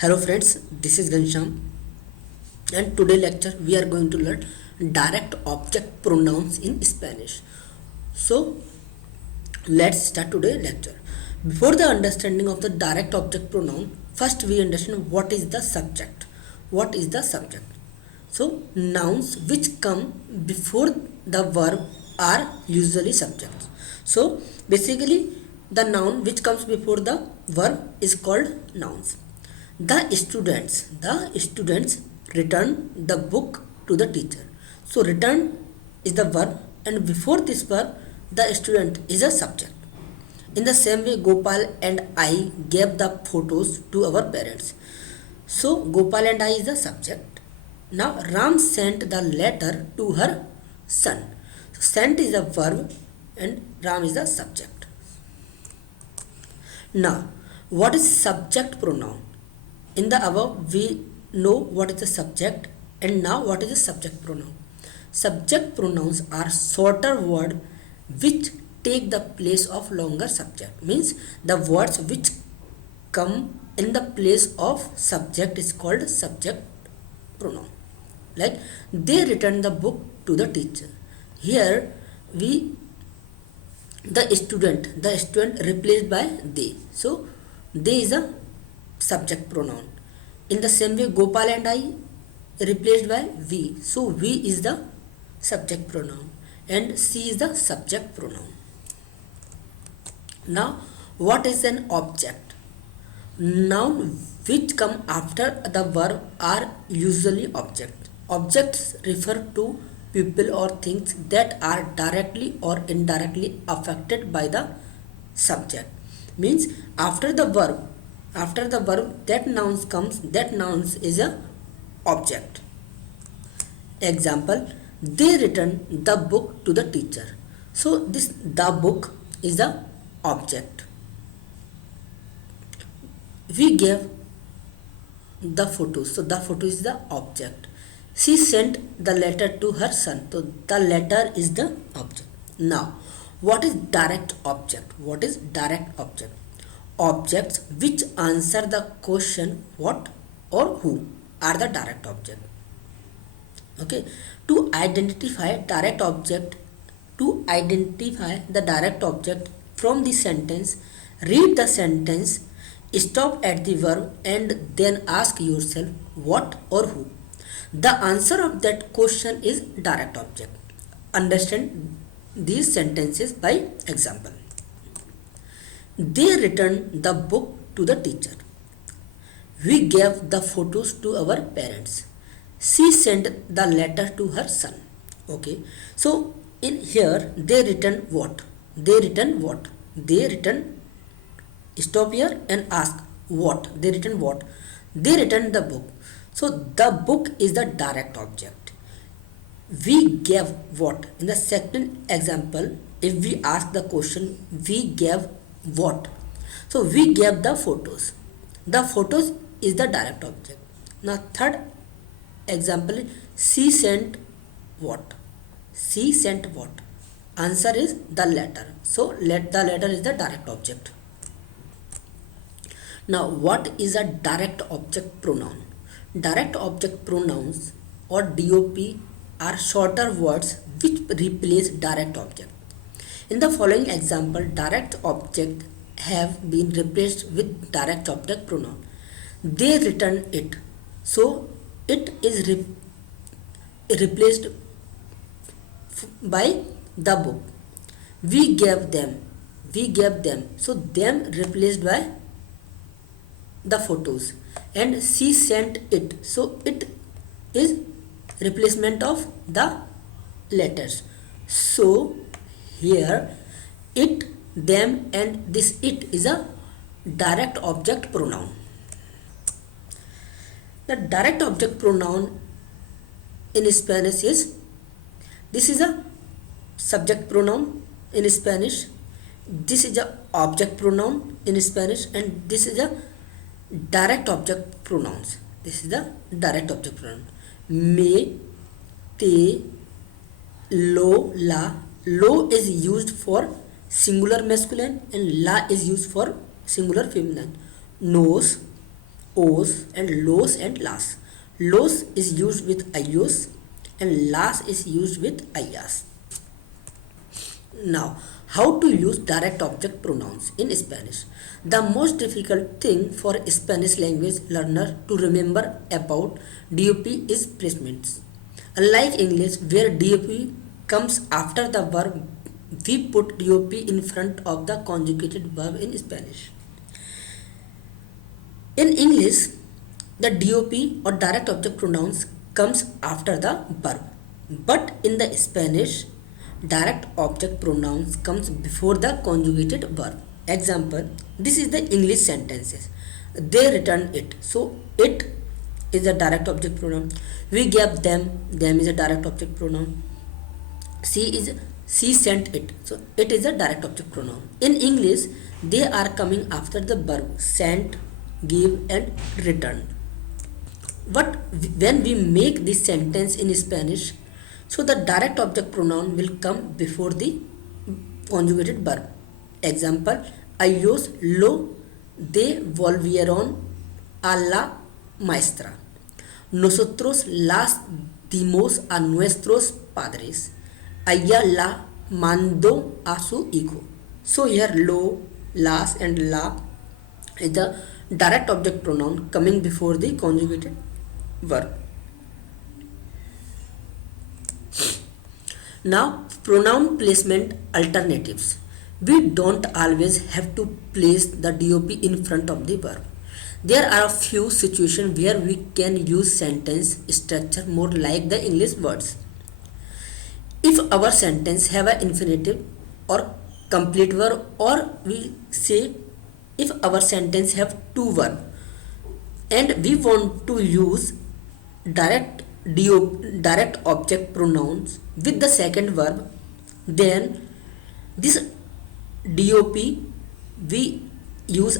Hello friends, this is Gansham and today lecture we are going to learn direct object pronouns in Spanish. So let's start today lecture. Before the understanding of the direct object pronoun, first we understand what is the subject. What is the subject? So nouns which come before the verb are usually subjects. So basically the noun which comes before the verb is called nouns. The students return the book to the teacher. So return is the verb and before this verb the student is a subject. In the same way Gopal and I gave the photos to our parents. So Gopal and I is the subject. Now Ram sent the letter to her son. So sent is a verb and Ram is the subject. Now what is subject pronoun? In the above we know what is the subject and now what is the subject pronoun. Subject pronouns are shorter words which take the place of longer subject. Means the words which come in the place of subject is called subject pronoun. Like they returned the book to the teacher. Here we the student replaced by they. So they is a subject pronoun. In the same way Gopal and I replaced by we. So we is the subject pronoun and she is the subject pronoun. Now what is an object? Noun which come after the verb are usually object. Objects refer to people or things that are directly or indirectly affected by the subject. Means after the verb that nouns comes, that nouns is a object. Example, they returned the book to the teacher. So this the book is the object. We gave the photos. So the photo is the object. She sent the letter to her son. So the letter is the object. Now what is direct object? What is direct object? Objects which answer the question what or who are the direct object. Okay, to identify the direct object from the sentence, read the sentence, stop at the verb and then ask yourself what or who. The answer of that question is direct object. Understand these sentences by example. They returned the book to the teacher. We gave the photos to our parents. She sent the letter to her son. Okay. So in here they return what? They return what? They return, stop here and ask what? They return what? They return the book. So the book is the direct object. We gave what? In the second example, if we ask the question, we gave what? So we gave the photos. The photos is the direct object. Now third example, she sent what? She sent what? Answer is the letter. So the letter is the direct object. Now what is a direct object pronoun? Direct object pronouns or DOP are shorter words which replace direct object. In the following example, direct object have been replaced with direct object pronoun. They return it. So it is replaced by the book. We gave them. So them replaced by the photos. And she sent it. So it is replacement of the letters. So here it, them and this it is a direct object pronoun. The direct object pronoun in Spanish is, this is a subject pronoun in Spanish, this is a object pronoun in Spanish and this is a direct object pronouns. This is the direct object pronoun. Me, te, lo, la. Lo is used for singular masculine and la is used for singular feminine. Nose, os and los and las. Los is used with ios and las is used with ias. Now, how to use direct object pronouns in Spanish? The most difficult thing for Spanish language learner to remember about DOP is placements. Unlike English, where DOP comes after the verb, we put DOP in front of the conjugated verb in Spanish. In English, the DOP or direct object pronouns comes after the verb, but in the Spanish, direct object pronouns comes before the conjugated verb. Example, this is the English sentences. They returned it. So it is a direct object pronoun. We gave them is a direct object pronoun. She sent it. So it is a direct object pronoun. In English, they are coming after the verb sent, give and returned. But when we make this sentence in Spanish, so the direct object pronoun will come before the conjugated verb. Example, ellos lo devolvieron a la maestra. Nosotros las dimos a nuestros padres. Ella la mandó a su hijo. So here lo, las and la is the direct object pronoun coming before the conjugated verb. Now, pronoun placement alternatives. We don't always have to place the DOP in front of the verb. There are a few situations where we can use sentence structure more like the English words. If our sentence have an infinitive or complete verb, or we say if our sentence have two verbs and we want to use direct object pronouns with the second verb, then this DOP we use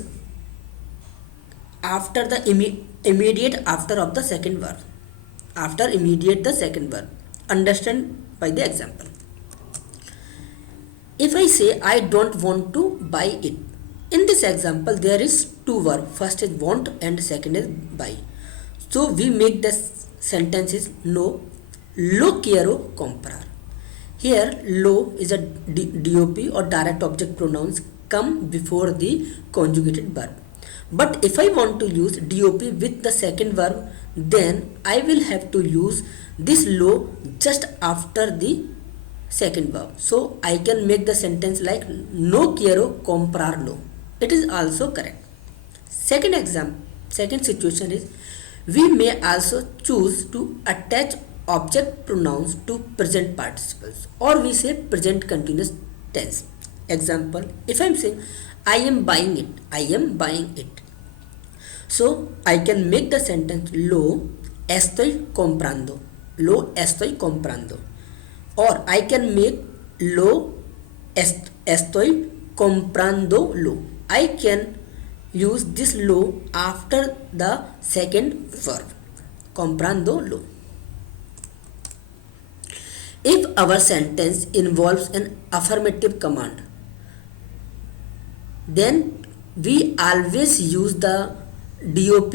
after the immediate after of the second verb. After immediate the second verb. Understand by the example. If I say I don't want to buy it, in this example there is two verbs. First is want and second is buy. So we make the sentence is no lo quiero comprar. Here lo is a DOP or direct object pronouns come before the conjugated verb. But if I want to use DOP with the second verb, then I will have to use this lo just after the second verb. So I can make the sentence like no quiero comprarlo. It is also correct. Second situation is we may also choose to attach object pronouns to present participles, or we say present continuous tense. Example, if I am saying I am buying it, I am buying it. So I can make the sentence lo estoy comprando, lo estoy comprando. Or I can make lo estoy comprándolo. I can use this lo after the second verb, comprándolo. If our sentence involves an affirmative command, then we always use the DOP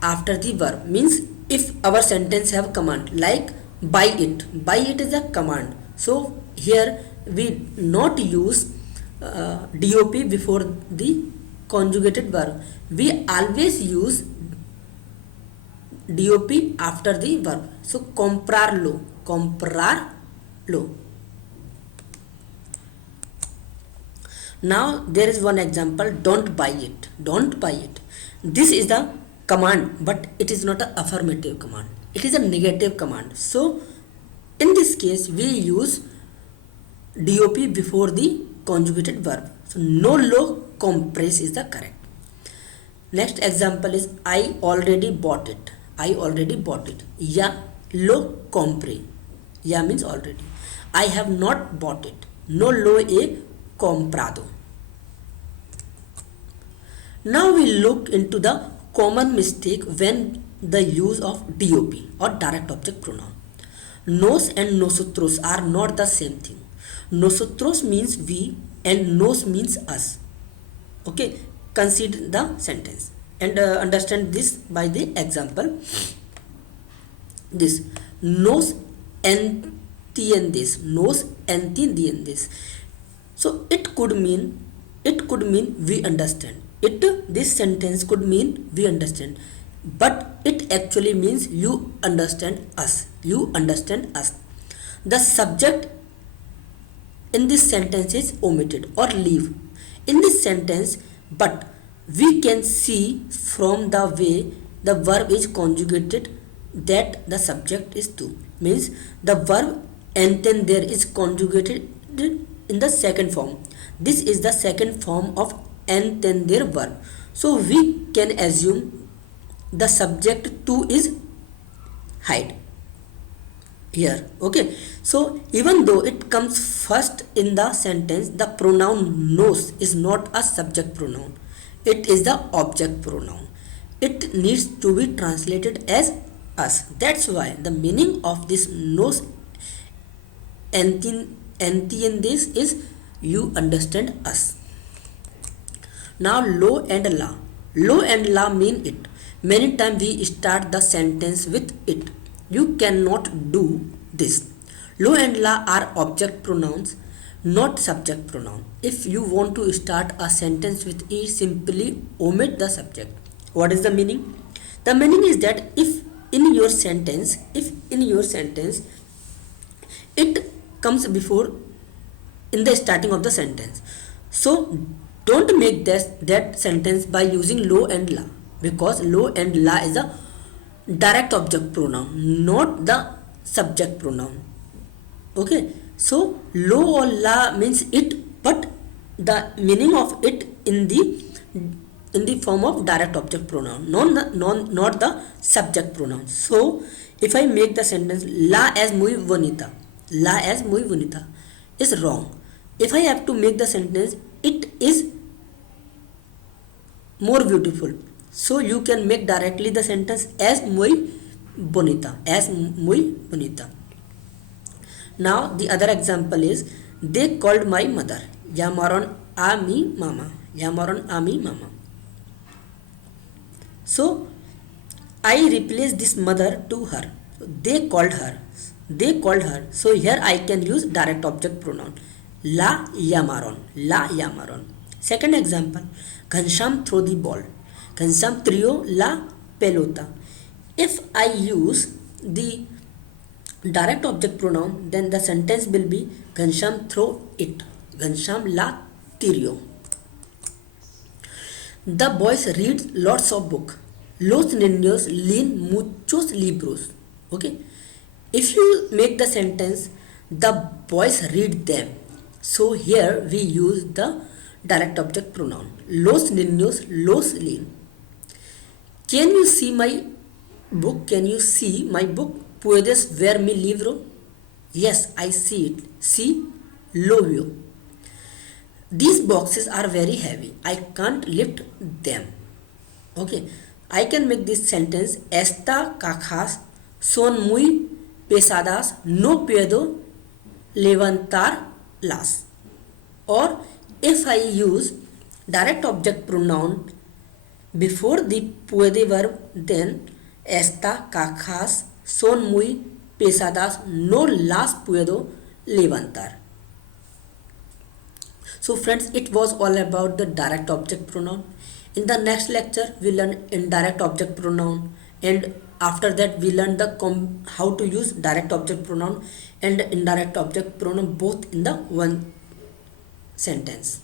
after the verb. Means if our sentence have command like buy it is a command. So here we not use DOP before the conjugated verb. We always use DOP after the verb. So comprarlo. Now there is one example, don't buy it. This is the command, but it is not an affirmative command. It is a negative command. So in this case we use DOP before the conjugated verb. So no lo compres is the correct. Next example is I already bought it. Ya lo compré. Ya means already. I have not bought it. No lo he comprado. Now we look into the common mistake when the use of DOP or direct object pronoun. Nos and nosotros are not the same thing. Nosotros means we and nos means us. Okay, consider the sentence. and understand this by the example. This nos entiendes, nos entiendes. So it could mean we understand. This sentence could mean we understand, but it actually means you understand us. You understand us. The subject in this sentence is omitted or leave in this sentence, but we can see from the way the verb is conjugated that the subject is to. Means the verb entender is conjugated in the second form. This is the second form of entender verb. So we can assume the subject to is hide here. Okay, so even though it comes first in the sentence, the pronoun nos is not a subject pronoun, it is the object pronoun. It needs to be translated as us. That's why the meaning of this nos entiendes is you understand us. Now lo and la mean it. Many times we start the sentence with it. You cannot do this. Lo and la are object pronouns, not subject pronoun. If you want to start a sentence with it, simply omit the subject. What is the meaning? The meaning is that if in your sentence it comes before in the starting of the sentence, so don't make that sentence by using lo and la, because lo and la is a direct object pronoun, not the subject pronoun. Okay, so lo or la means it, but the meaning of it in the form of direct object pronoun, not the subject pronoun. So if I make the sentence la es muy bonita is wrong. If I have to make the sentence it is more beautiful, so you can make directly the sentence as muy bonita. Now the other example is they called my mother, llamaron a mi mamá. So I replace this mother to her. They called her. So here I can use direct object pronoun. La llamaron. Second example, Ghanshyam throw the ball. Ghanshyam threw la pelota. If I use the direct object pronoun, then the sentence will be Ghanshyam throw it. Ghanshyam la tiró. The boys read lots of books. Los niños leen muchos libros. Okay, if you make the sentence the boys read them, so here we use the direct object pronoun. Los niños los leen. Can you see my book? ¿Puedes ver mi libro? Yes, I see it. Sí, lo veo. These boxes are very heavy. I can't lift them. Okay, I can make this sentence. Estas cajas son muy pesadas. No puedo levantarlas. Or if I use direct object pronoun before the puede verb, then estas cajas son muy pesadas. No las puedo levantar. So friends, it was all about the direct object pronoun. In the next lecture, we learn indirect object pronoun, and after that we learn the how to use direct object pronoun and indirect object pronoun both in the one sentence.